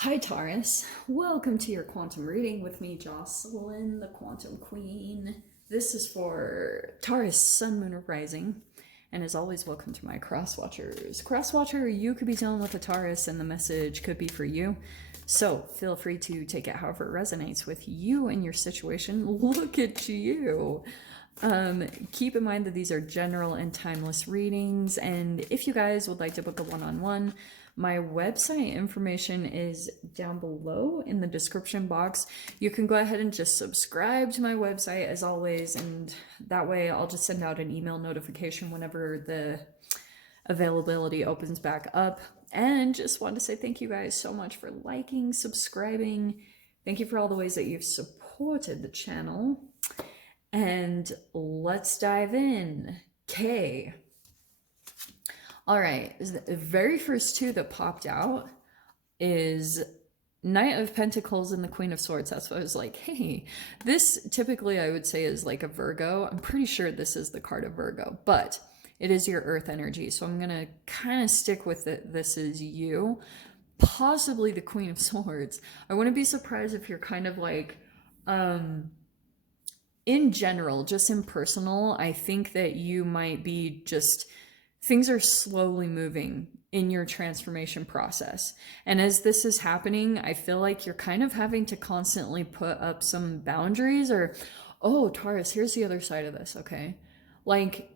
Hi Taurus, welcome to your quantum reading with me, Jocelyn, the Quantum Queen. This is for Taurus, Sun, Moon, or Rising, and as always, welcome to my cross watchers. Cross watcher, you could be dealing with a Taurus, and the message could be for you. So feel free to take it however it resonates with you and your situation. Look at you. Keep in mind that these are general and timeless readings, and if you guys would like to book a one-on-one, my website information is down below in the description box. You can go ahead and just subscribe to my website as always, and that way I'll just send out an email notification whenever the availability opens back up. And just want to say thank you guys so much for liking, subscribing. Thank you for all the ways that you've supported the channel. And let's dive in. K. All right, the very first two that popped out is Knight of Pentacles and the Queen of Swords. That's what I was like, hey, this typically I would say is like a Virgo. I'm pretty sure this is the card of Virgo, but it is your earth energy. So I'm going to kind of stick with it. This is you, possibly the Queen of Swords. I wouldn't be surprised if you're kind of like, in general, just in personal, I think that you might be just, things are slowly moving in your transformation process. And as this is happening, I feel like you're kind of having to constantly put up some boundaries or, oh, Taurus, here's the other side of this, okay? Like,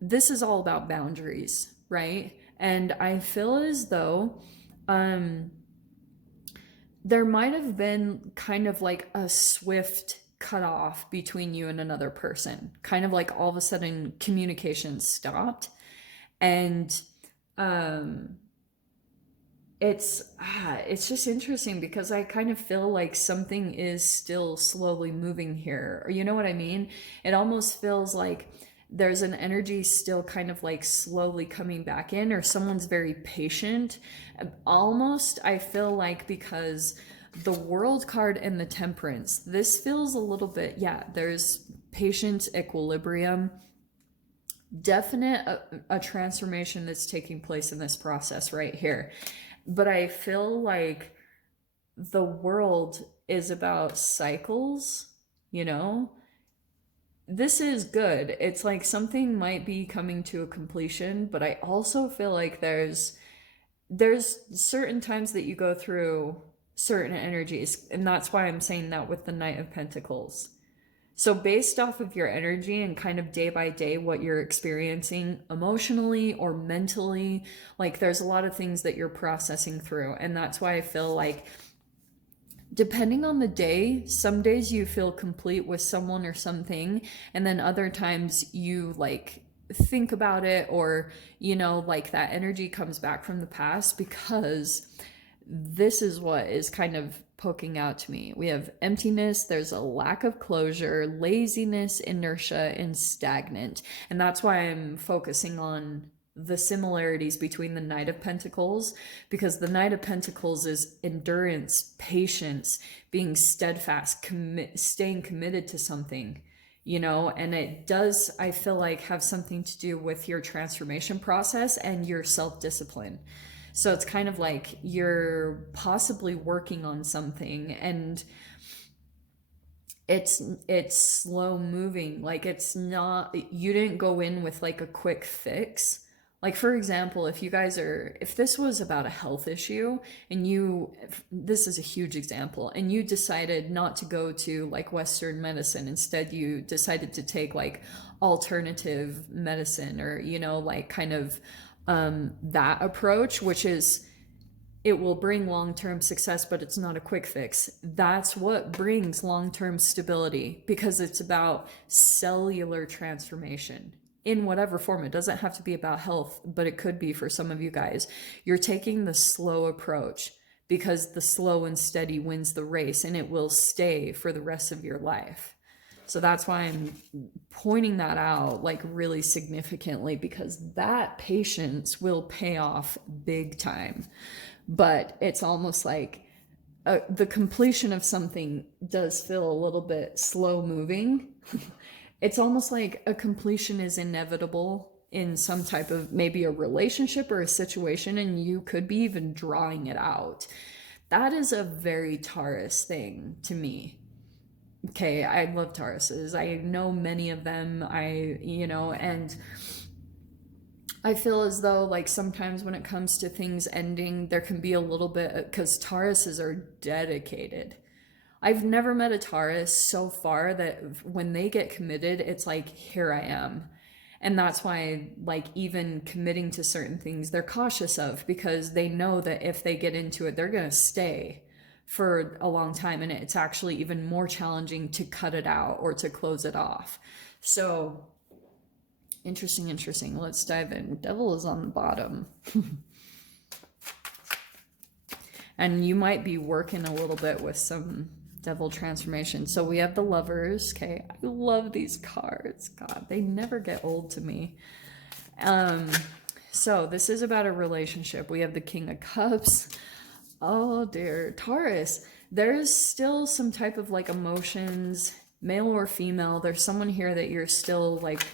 this is all about boundaries, right? And I feel as though there might have been kind of like a swift cutoff between you and another person. Kind of like all of a sudden communication stopped. And it's just interesting because I kind of feel like something is still slowly moving here. Or you know what I mean? It almost feels like there's an energy still kind of like slowly coming back in, or someone's very patient. Almost, I feel like, because the World card and the Temperance, this feels a little bit, yeah, there's patience, equilibrium, definite a transformation that's taking place in this process right here. But I feel like the World is about cycles, you know? This is good. It's like something might be coming to a completion, but I also feel like there's certain times that you go through certain energies, and that's why I'm saying that with the Knight of Pentacles. So based off of your energy and kind of day by day what you're experiencing emotionally or mentally, like there's a lot of things that you're processing through. And that's why I feel like depending on the day, some days you feel complete with someone or something, and then other times you like think about it, or you know, like that energy comes back from the past, because this is what is kind of poking out to me. We have emptiness, there's a lack of closure, laziness, inertia, and stagnant. And that's why I'm focusing on the similarities between the Knight of Pentacles, because the Knight of Pentacles is endurance, patience, being steadfast, staying committed to something, you know, and it does, I feel like, have something to do with your transformation process and your self-discipline. So it's kind of like you're possibly working on something, and it's slow moving. Like, it's not, you didn't go in with like a quick fix. Like, for example, if this was about a health issue and this is a huge example, and you decided not to go to like Western medicine, instead you decided to take like alternative medicine, or, you know, like kind of that approach, which is, it will bring long-term success, but it's not a quick fix. That's what brings long-term stability, because it's about cellular transformation in whatever form. It doesn't have to be about health, but it could be for some of you guys. You're taking the slow approach because the slow and steady wins the race, and it will stay for the rest of your life. So that's why I'm pointing that out like really significantly, because that patience will pay off big time. But it's almost like the completion of something does feel a little bit slow moving. It's almost like a completion is inevitable in some type of maybe a relationship or a situation, and you could be even drawing it out. that is a very Taurus thing to me. Okay, I love Tauruses. I know many of them. And I feel as though, like, sometimes when it comes to things ending, there can be a little bit, because Tauruses are dedicated. I've never met a Taurus so far that when they get committed, it's like, here I am. And that's why, like, even committing to certain things, they're cautious of, because they know that if they get into it, they're going to stay for a long time. And it's actually even more challenging to cut it out or to close it off. So, interesting. Let's dive in. Devil is on the bottom. And you might be working a little bit with some devil transformation. So we have the Lovers. Okay, I love these cards. God, they never get old to me. So this is about a relationship. We have the King of Cups. Oh dear, Taurus. There's still some type of like emotions, male or female. There's someone here that you're still like,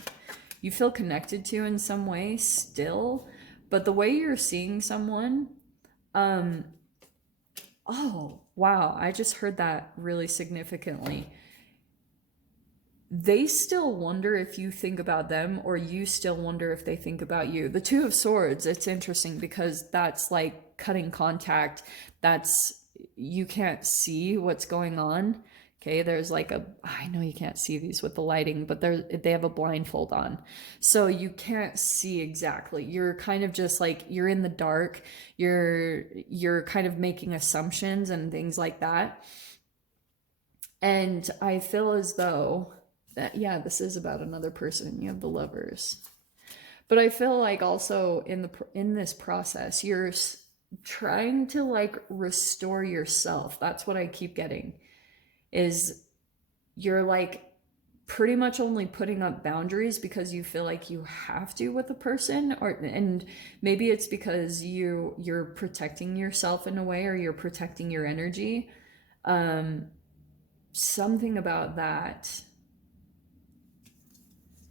you feel connected to in some way still, but the way you're seeing someone, oh, wow, I just heard that really significantly. They still wonder if you think about them, or you still wonder if they think about you. The Two of Swords, it's interesting because that's like cutting contact. That's, you can't see what's going on. Okay, there's like I know you can't see these with the lighting, but they have a blindfold on. So you can't see exactly. You're kind of just like, you're in the dark. You're kind of making assumptions and things like that. And I feel as though that, yeah, this is about another person. You have the Lovers. But I feel like also in this process, you're trying to like restore yourself. That's what I keep getting. Is you're like pretty much only putting up boundaries because you feel like you have to with a person, and maybe it's because you're protecting yourself in a way, or you're protecting your energy. Something about that.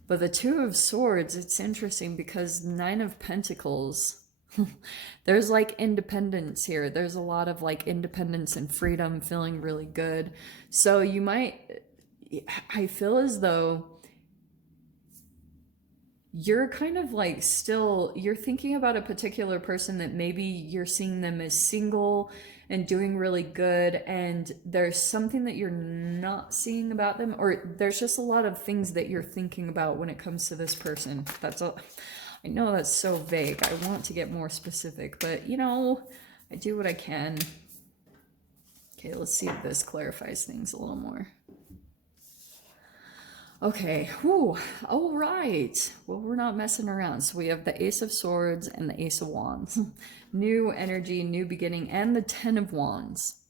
But the Two of Swords, it's interesting because Nine of Pentacles, there's like independence here. There's a lot of like independence and freedom, feeling really good. So you might, I feel as though you're kind of like still, you're thinking about a particular person that maybe you're seeing them as single and doing really good, and there's something that you're not seeing about them, or there's just a lot of things that you're thinking about when it comes to this person. That's all. I know that's so vague. I want to get more specific, but I do what I can. Okay, let's see if this clarifies things a little more. Okay, whew, all right. Well, we're not messing around. So we have the Ace of Swords and the Ace of Wands. New energy, new beginning, and the Ten of Wands.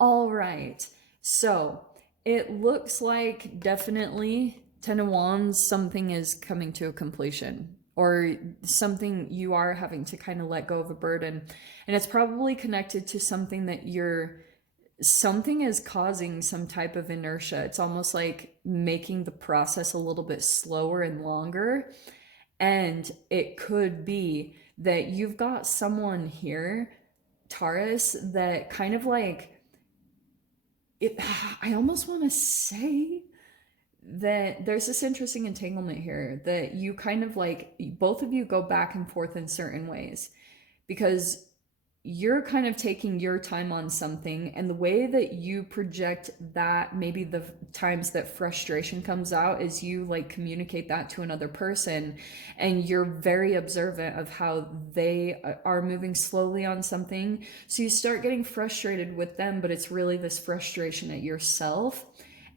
All right. So it looks like definitely Ten of Wands, something is coming to a completion, or something you are having to kind of let go of a burden. And it's probably connected to something that something is causing some type of inertia. It's almost like making the process a little bit slower and longer. And it could be that you've got someone here, Taurus, that kind of like it. I almost want to say that there's this interesting entanglement here that you kind of like, both of you go back and forth in certain ways, because you're kind of taking your time on something, and the way that you project that, maybe the times that frustration comes out, is you like communicate that to another person, and you're very observant of how they are moving slowly on something. So you start getting frustrated with them, but it's really this frustration at yourself.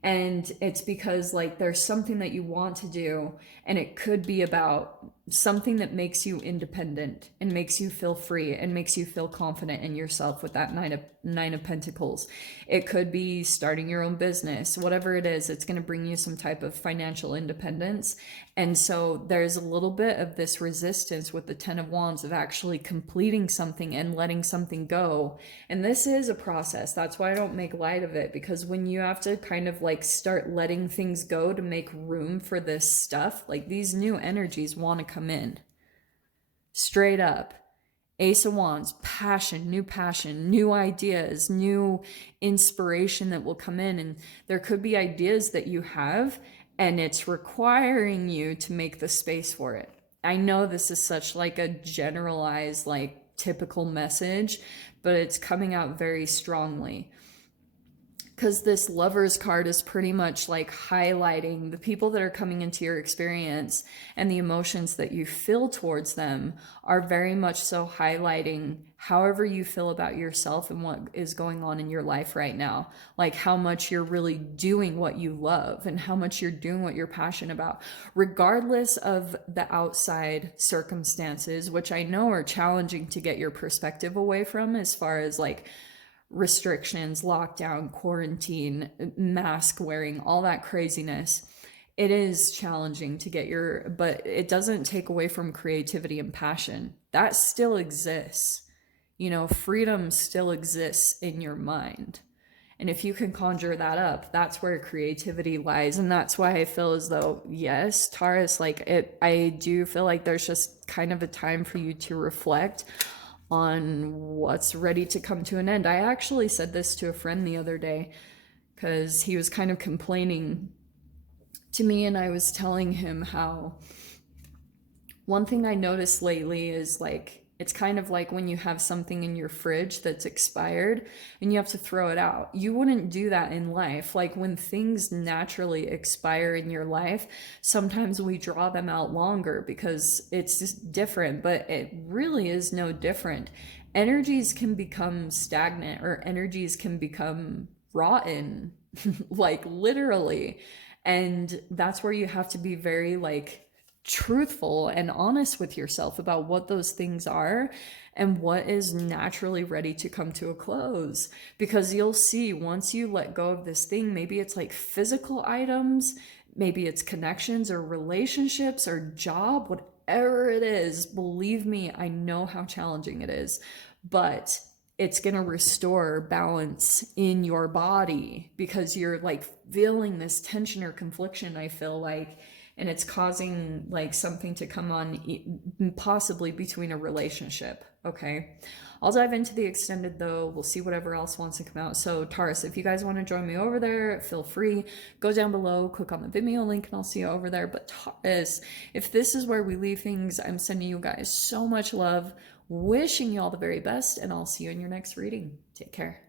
And it's because like there's something that you want to do, and it could be about something that makes you independent and makes you feel free and makes you feel confident in yourself with that nine of Pentacles. It could be starting your own business. Whatever it is, it's going to bring you some type of financial independence. And so there's a little bit of this resistance with the Ten of Wands of actually completing something and letting something go. And this is a process. That's why I don't make light of it, because when you have to kind of like start letting things go to make room for this stuff, like these new energies want to come in straight up. Ace of Wands, passion, new ideas, new inspiration that will come in. And there could be ideas that you have, and it's requiring you to make the space for it. I know this is such like a generalized, like typical message, but it's coming out very strongly. Because this Lover's card is pretty much like highlighting the people that are coming into your experience, and the emotions that you feel towards them are very much so highlighting however you feel about yourself and what is going on in your life right now. Like how much you're really doing what you love and how much you're doing what you're passionate about, regardless of the outside circumstances, which I know are challenging to get your perspective away from, as far as like restrictions, lockdown, quarantine, mask wearing, all that craziness. It is challenging to get but it doesn't take away from creativity and passion. That still exists. You know, freedom still exists in your mind. And if you can conjure that up, that's where creativity lies. And that's why I feel as though, yes, Taurus, I do feel like there's just kind of a time for you to reflect on what's ready to come to an end. I actually said this to a friend the other day because he was kind of complaining to me, and I was telling him how one thing I noticed lately is like, it's kind of like when you have something in your fridge that's expired and you have to throw it out. You wouldn't do that in life. Like when things naturally expire in your life, sometimes we draw them out longer because it's just different, but it really is no different. Energies can become stagnant, or energies can become rotten, like literally. And that's where you have to be very like truthful and honest with yourself about what those things are and what is naturally ready to come to a close. Because you'll see, once you let go of this thing, maybe it's like physical items, maybe it's connections or relationships or job, whatever it is, believe me, I know how challenging it is, but it's going to restore balance in your body because you're like feeling this tension or confliction, I feel like, and it's causing like something to come on, possibly between a relationship. Okay, I'll dive into the extended though. We'll see whatever else wants to come out. So Taurus, if you guys want to join me over there, feel free. Go down below, click on the Vimeo link, and I'll see you over there. But Taurus, if this is where we leave things, I'm sending you guys so much love, wishing you all the very best, and I'll see you in your next reading. Take care.